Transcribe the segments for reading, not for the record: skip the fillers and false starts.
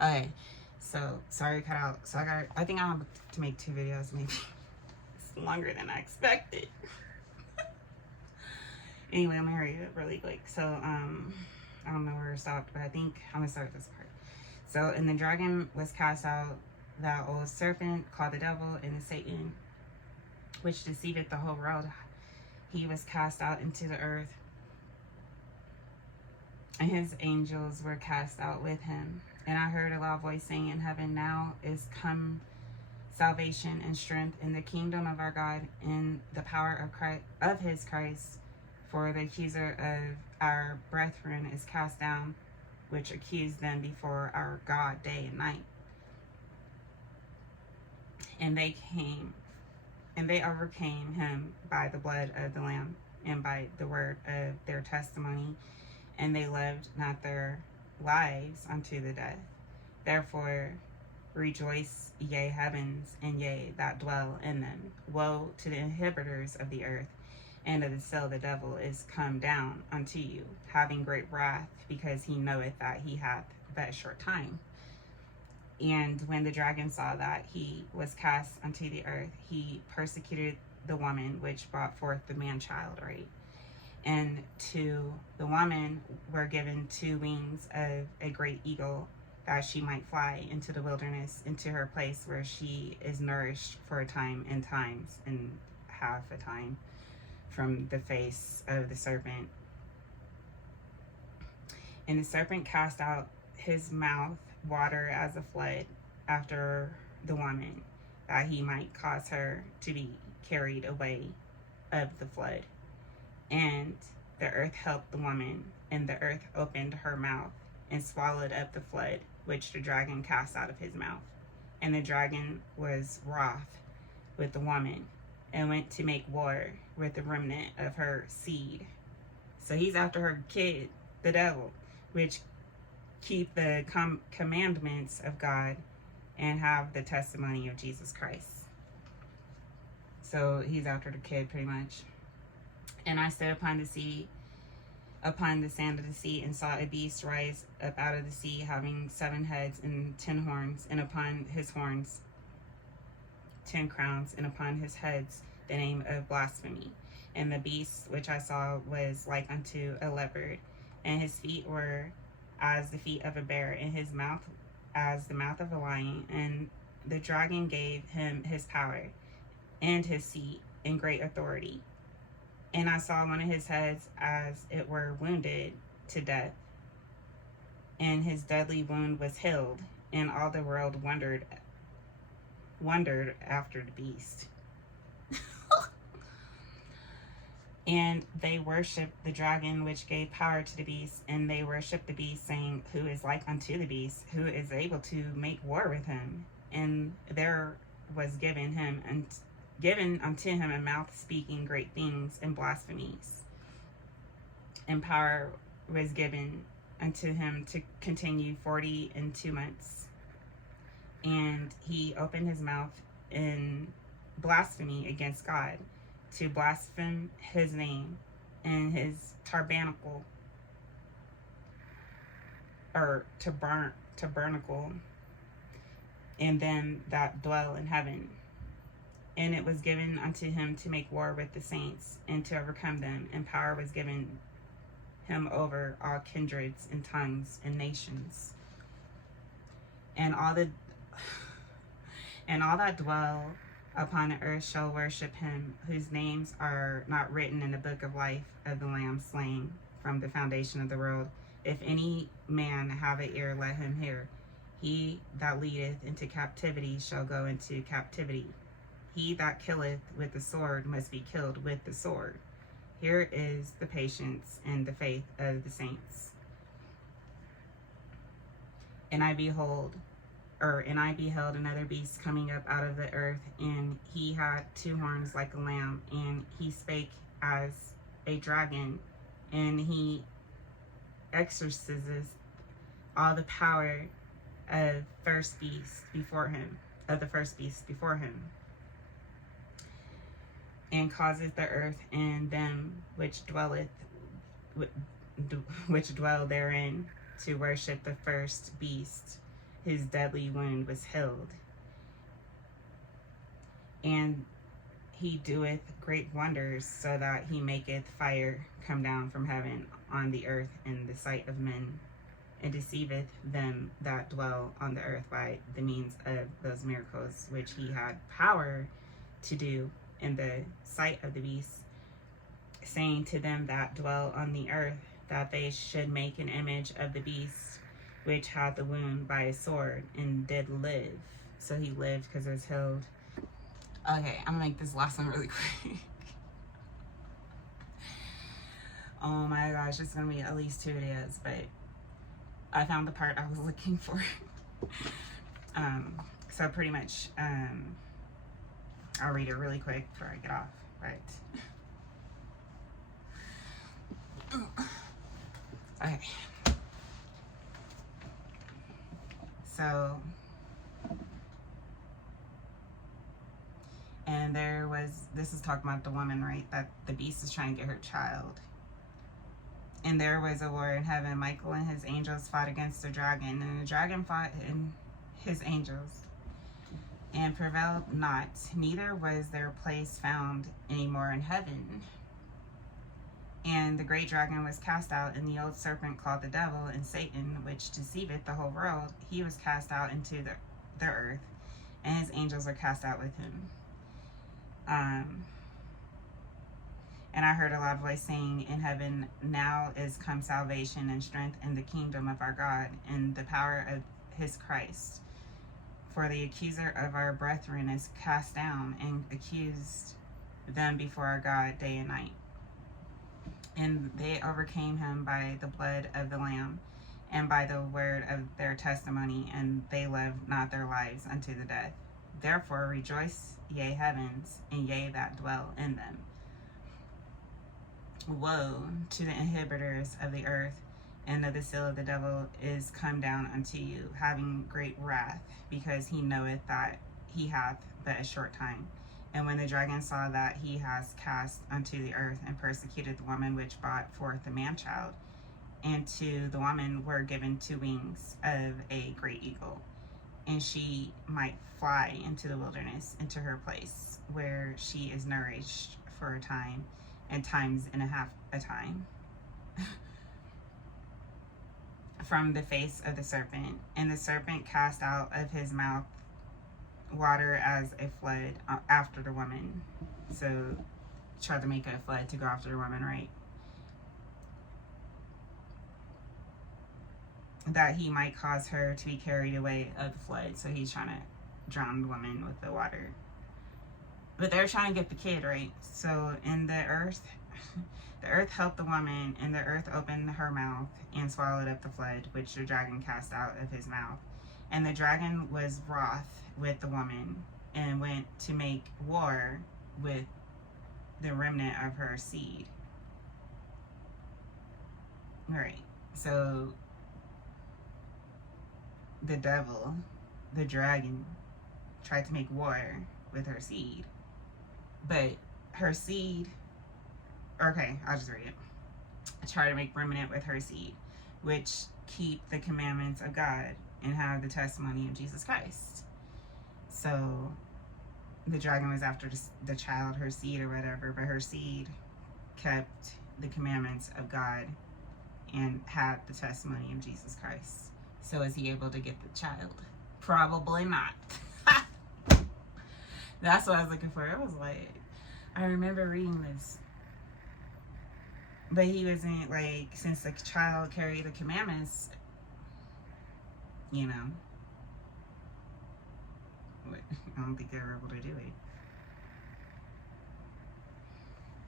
Okay, so sorry, cut out. So I think I have to make 2 videos. Maybe it's longer than I expected. Anyway, I'm gonna hurry up really quick. So I don't know where it stopped, but I think I'm gonna start this part. So, and the dragon was cast out, that old serpent called the devil and Satan, which deceiveth the whole world. He was cast out into the earth, and his angels were cast out with him. And I heard a loud voice saying in heaven, now is come salvation and strength in the kingdom of our God and the power of Christ, of his Christ. For the accuser of our brethren is cast down, which accused them before our God day and night. And they overcame him by the blood of the Lamb and by the word of their testimony, and they loved not their lives unto the death. Therefore rejoice, ye heavens, and ye that dwell in them. Woe to the inhabitants of the earth, and of the cell the devil is come down unto you, having great wrath, because he knoweth that he hath but a short time. And when the dragon saw that he was cast unto the earth, he persecuted the woman which brought forth the man child, right? And to the woman were given 2 wings of a great eagle, that she might fly into the wilderness, into her place where she is nourished for a time and times and half a time from the face of the serpent. And the serpent cast out his mouth water as a flood after the woman, that he might cause her to be carried away of the flood. And the earth helped the woman, and the earth opened her mouth and swallowed up the flood which the dragon cast out of his mouth. And the dragon was wroth with the woman, and went to make war with the remnant of her seed. So he's after her kid, the devil, which keep the commandments of God and have the testimony of Jesus Christ. So he's after the kid pretty much. And I stood upon the sea, upon the sand of the sea, and saw a beast rise up out of the sea, having 7 heads and 10 horns, and upon his horns 10 crowns, and upon his heads the name of blasphemy. And the beast which I saw was like unto a leopard, and his feet were as the feet of a bear, and his mouth as the mouth of a lion. And the dragon gave him his power and his seat and great authority. And I saw one of his heads as it were wounded to death, and his deadly wound was healed, and all the world wondered after the beast. And they worshipped the dragon which gave power to the beast, and they worshipped the beast, saying, who is like unto the beast, who is able to make war with him? And there was given unto him a mouth speaking great things and blasphemies. And power was given unto him to continue 42 months. And he opened his mouth in blasphemy against God, to blaspheme his name and his tabernacle, or tabernacle, and them that dwell in heaven. And it was given unto him to make war with the saints, and to overcome them. And power was given him over all kindreds and tongues and nations. And all that dwell upon the earth shall worship him, whose names are not written in the book of life of the Lamb slain from the foundation of the world. If any man have an ear, let him hear. He that leadeth into captivity shall go into captivity. He that killeth with the sword must be killed with the sword. Here is the patience and the faith of the saints. And I beheld another beast coming up out of the earth, and he had 2 horns like a lamb, and he spake as a dragon, and he exercises all the power of the first beast before him, and causeth the earth and them which dwell therein to worship the first beast, his deadly wound was healed. And he doeth great wonders, so that he maketh fire come down from heaven on the earth in the sight of men, and deceiveth them that dwell on the earth by the means of those miracles which he had power to do in the sight of the beast, saying to them that dwell on the earth that they should make an image of the beast which had the wound by a sword, and did live. So he lived because it was healed. Okay, I'm gonna make this last one really quick. Oh my gosh, it's gonna be at least 2 videos, but I found the part I was looking for. So pretty much, I'll read it really quick before I get off, right? Okay. So, and this is talking about the woman, right? That the beast is trying to get her child. And there was a war in heaven. Michael and his angels fought against the dragon, and the dragon fought in his angels, and prevailed not, neither was their place found any more in heaven. And the great dragon was cast out, and the old serpent called the devil and Satan, which deceiveth the whole world. He was cast out into the earth, and his angels are cast out with him. And I heard a loud voice saying in heaven, now is come salvation and strength in the kingdom of our God, and the power of his Christ. For the accuser of our brethren is cast down, and accused them before our God day and night. And they overcame him by the blood of the Lamb, and by the word of their testimony, and they loved not their lives unto the death. Therefore rejoice, ye heavens, and ye that dwell in them. Woe to the inhibitors of the earth, and of the seal of the devil is come down unto you, having great wrath, because he knoweth that he hath but a short time. And when the dragon saw that he has cast unto the earth and persecuted the woman which brought forth the man-child, and to the woman were given 2 wings of a great eagle, and she might fly into the wilderness, into her place, where she is nourished for a time, and times and a half a time, from the face of the serpent. And the serpent cast out of his mouth water as a flood after the woman. So tried to make a flood to go after the woman, right? That he might cause her to be carried away of the flood. So he's trying to drown the woman with the water. But they're trying to get the kid, right? So in the earth helped the woman, and the earth opened her mouth and swallowed up the flood, which the dragon cast out of his mouth. And the dragon was wroth with the woman, and went to make war with the remnant of her seed. Right. So the devil, the dragon, tried to make war with her seed. But her seed, okay, I'll just read it. Try to make remnant with her seed, which keep the commandments of God and have the testimony of Jesus Christ. So the dragon was after the child, her seed or whatever, but her seed kept the commandments of God and had the testimony of Jesus Christ. So is he able to get the child? Probably not. That's what I was looking for. I was like, I remember reading this. But he wasn't, like, since the child carried the commandments, you know, I don't think they were able to do it.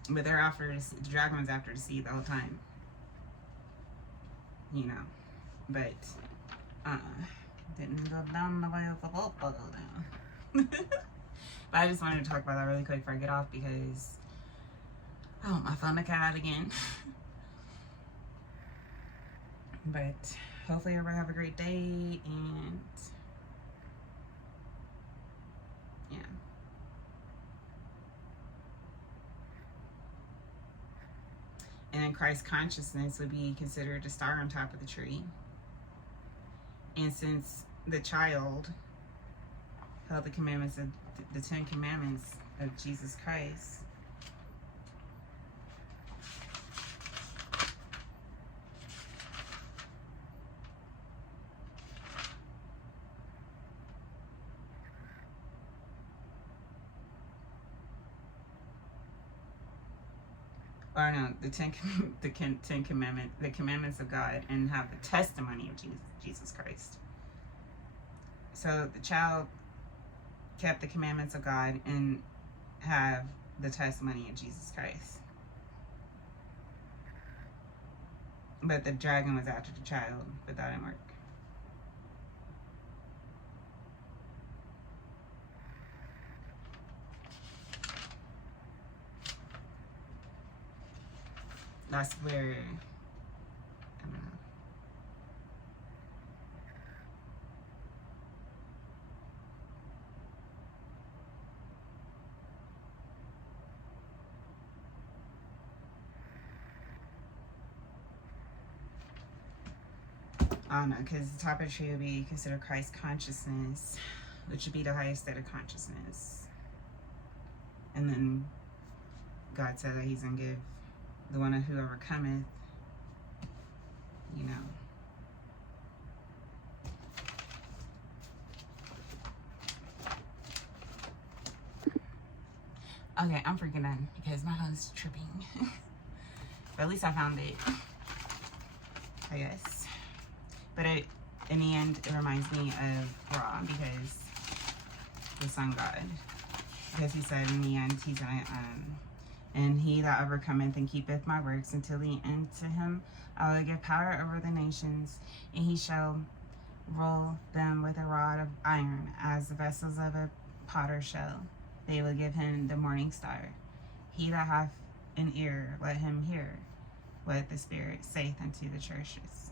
But they're after, the dragon was after the seed the whole time. You know. But, didn't go down the way of the boat will go down. But I just wanted to talk about that really quick before I get off, because I want my phone to cut out again. But hopefully everybody have a great day, and yeah. And then Christ consciousness would be considered a star on top of the tree. And since the child held the commandments of the 10 commandments of Jesus Christ, or no, Ten Commandments, the commandments of God, and have the testimony of Jesus Christ. So the child kept the commandments of God and have the testimony of Jesus Christ. But the dragon was after the child, but that didn't work. That's where, I don't know. I don't know, because the top of the tree would be considered Christ consciousness, which would be the highest state of consciousness. And then God said that he's going to give the one who overcometh, you know. Okay, I'm freaking done because my phone's tripping. But at least I found it, I guess. But in the end, it reminds me of Ra, because the sun god. Because he said in the end, he's going to, and he that overcometh and keepeth my works until the end, to him I will give power over the nations, and he shall roll them with a rod of iron, as the vessels of a potter's shell. They will give him the morning star. He that hath an ear, let him hear what the Spirit saith unto the churches.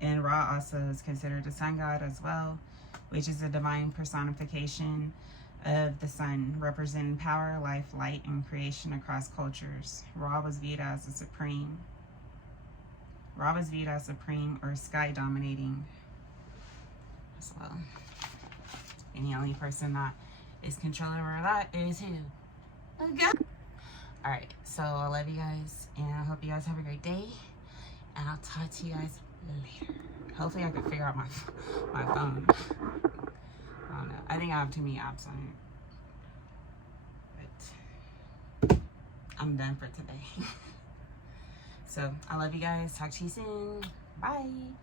And Ra also is considered the sun god as well, which is a divine personification of the sun, representing power, life, light, and creation across cultures. Ra was viewed as supreme or sky dominating as well. And the only person that is controlling over that is who? God. Alright, so I love you guys, and I hope you guys have a great day, and I'll talk to you guys later. Hopefully I can figure out my phone. I don't know. I think I have too many apps on it. But I'm done for today. So I love you guys. Talk to you soon. Bye.